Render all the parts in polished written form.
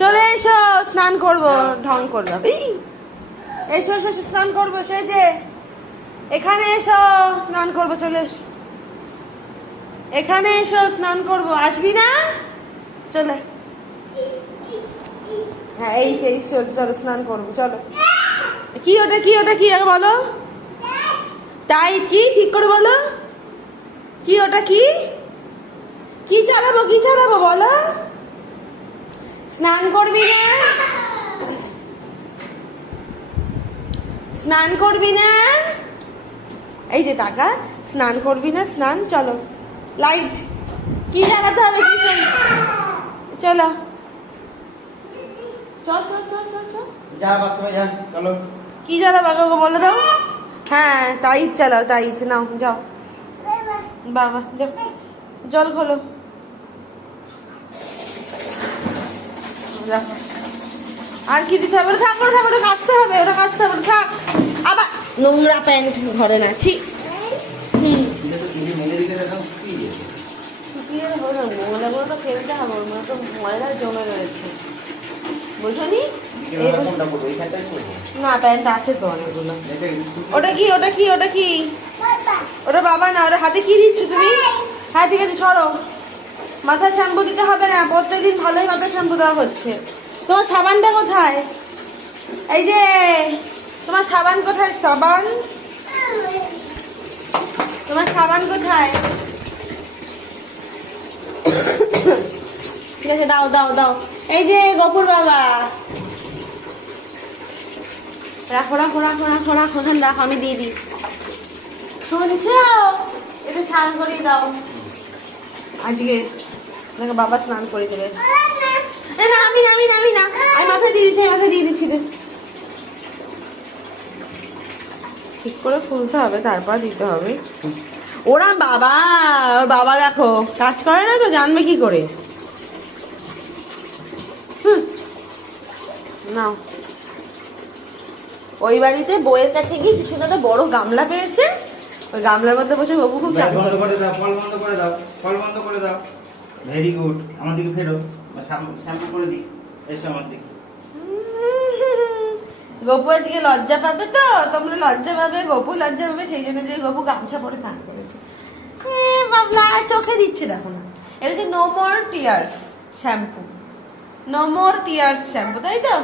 চলে এসো, স্নান করবো, ঢং করবে। এসো এসো এসো, স্নান করবো, সেই যে এখানে এসো, স্নান করবো, চলে এসো এখানে এসো, স্নান করবো, আসবি না? চলে, হ্যাঁ এই সেই চলো চলো, স্নান করবো, চলো। কি ওটা কি ওটা কি আগে বলো, টাইট কি, ঠিক করে বলো, কি ওটা কি, কি চালাবো বলো। স্নান করবি না, স্নান করবি না, এই যে টাকা, স্নান করবি না, স্নান, চলো। লাইট কি জ্বালাতে হবে, কি চলো, চল চল চল চল চল, যা বাথরুমে যা, চলো। কি জ্বালাবো কাউকে বলে দাও। হ্যাঁ টাইট চালাও, টাইট নাও, যাও বাবা, যাও জল খোলো, আর কি দিতে হবে, থাক থাক, ওটা কাচতে হবে, ওটা কাচতে হবে, থাক। আবার নোংরা প্যান্ট ঘরে না, ছি। ময়লাগুলো তো ফেলতে হবে, ওর মধ্যে তো ময়লা জমে রয়েছে, বুঝলি? না প্যান্ট আছে তো অনেকগুলো। ওটা কি ওটা কি ওটা কি, ওটা বাবা না, ওটা হাতে কি দিচ্ছ তুমি? হ্যাঁ ঠিক আছে, ছড়ো। মাথায় শ্যাম্পু দিতে হবে না, প্রত্যেকদিন ভালোই মাথায় শ্যাম্পু দেওয়া হচ্ছে। তোমার সাবানটা কোথায়? এই যে তোমার সাবান কোথায়, সাবান, তোমার সাবান কোথায়? ঠিক আছে, দাও দাও দাও। এই যে গপুর বাবা, রাখো রাখো রাখো রাখো রাখো, ওখানে রাখো, আমি দিয়ে দিই। শুনছ, একটু স্নান করিয়ে দাও আজকে, দেখো বাবা স্নান করে দেবে। না আমি না আমি না আমি না, আমি মাথায় দিয়ে দিচ্ছি, মাথায় দিয়ে দিচ্ছি। ঠিক করে খুলতে হবে, তারপর দিতে হবে। ওরা বাবা, ওর বাবা দেখো কাজ করে না তো, জানবে কি করে। নাও, ওই বাড়িতে বইয়ের কাছে গিয়ে কিছু একটা বড় গামলা পেয়েছে, ওই গামলার মধ্যে বসে গপু খুব চাপ। বন্ধ করে দাও, ফল বন্ধ করে দাও, ফল বন্ধ করে দাও। ভেরি গুড, আমার দিকে ফেরো, শ্যাম্পু করে দিই, এসো আমার দিকে। গপু আজকে লজ্জা পাবে তো, তোমরা লজ্জা পাবে, গপু লজ্জা পাবে, সেই জন্য যে গপু গামছা পরে স্নান করেছে। বাবলা চোখে দিচ্ছে, দেখো না, এটা হচ্ছে no more tears shampoo, no more tears shampoo, তাই তো?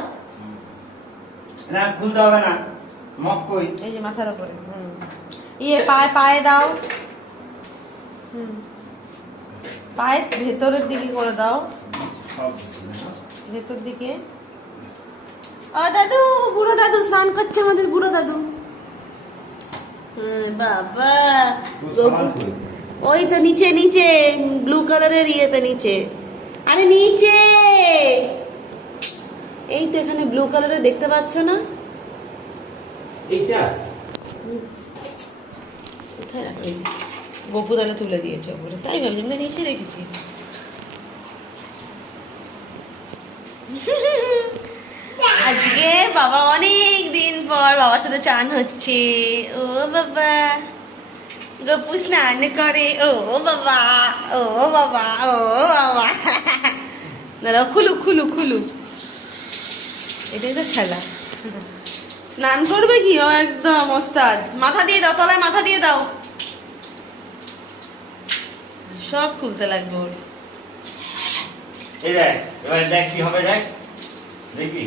না খুলতে হবে না, মগ কই, এই যে মাথার উপরে, ইয়ে পায়ে পায়ে দাও, পায়ের ভেতরের দিকে করে দাও, ভেতর দিকে। ও দাদু, বুড়ো দাদু স্নান করছে, আমাদের বুড়ো দাদু। বাবা, ওই তো নিচে নিচে ব্লু কালারের ইয়েতে নিচে, আরে নিচে, এই তো এখানে ব্লু কালারের দেখতে পাচ্ছ না? এইটা কোথায় রাখবে? গপু দাদা তুলে দিয়েছে ওপরে, তাই ভাবছি আমরা নিচে রেখেছি। আজকে বাবা অনেক দিন পর বাবার সাথে চান হচ্ছে, ও বাবা, গপু স্নান করে, ও বাবা, ও বাবা, ও বাবা। দাঁড়াও, খুলু খুলু খুলু, এটাই তো খেলা। স্নান করবে কি, ও একদম ওস্তাদ। মাথা দিয়ে দাও, তলায় মাথা দিয়ে দাও, সব খুলতে লাগবে ওর। এই দেখ, এবার দেখ কি হবে, দেখ দেখবি।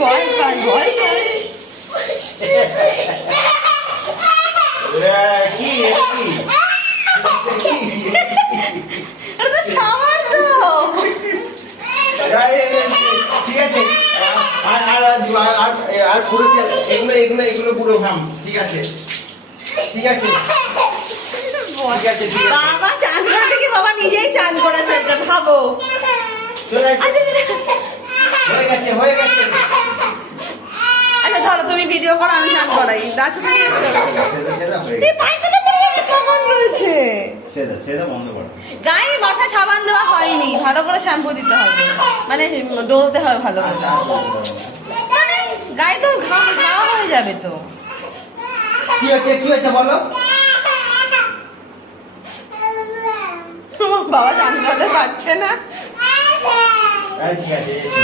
ভয় পায়, ভয় পায়। কি এটা তো সাবান তো। ঠিক আছে, আর পুরো এগুলো এগুলো এগুলো পুরো ঘাম, ঠিক আছে ঠিক আছে ঠিক আছে। বাবা চান করতে কি বাবা নিজেই চান করে ফেলছে, ভাবো। হয়ে গেছে হয়ে গেছে। আচ্ছা ধরো তুমি ভিডিও করো, আমি চান করাই। দাঁড়াচ্ছ তুমি, সাবান রয়েছে, গায়ে মাথা সাবান দেওয়া হয়নি, ভালো করে শ্যাম্পু দিতে হবে, মানে ডলতে হবে ভালো করে, মানে গায়ে তো ঘাম ঘাম হয়ে যাবে তো। কি হচ্ছে বলো। বাবা চান করতে পারছে না। ঠিক আছে এসো।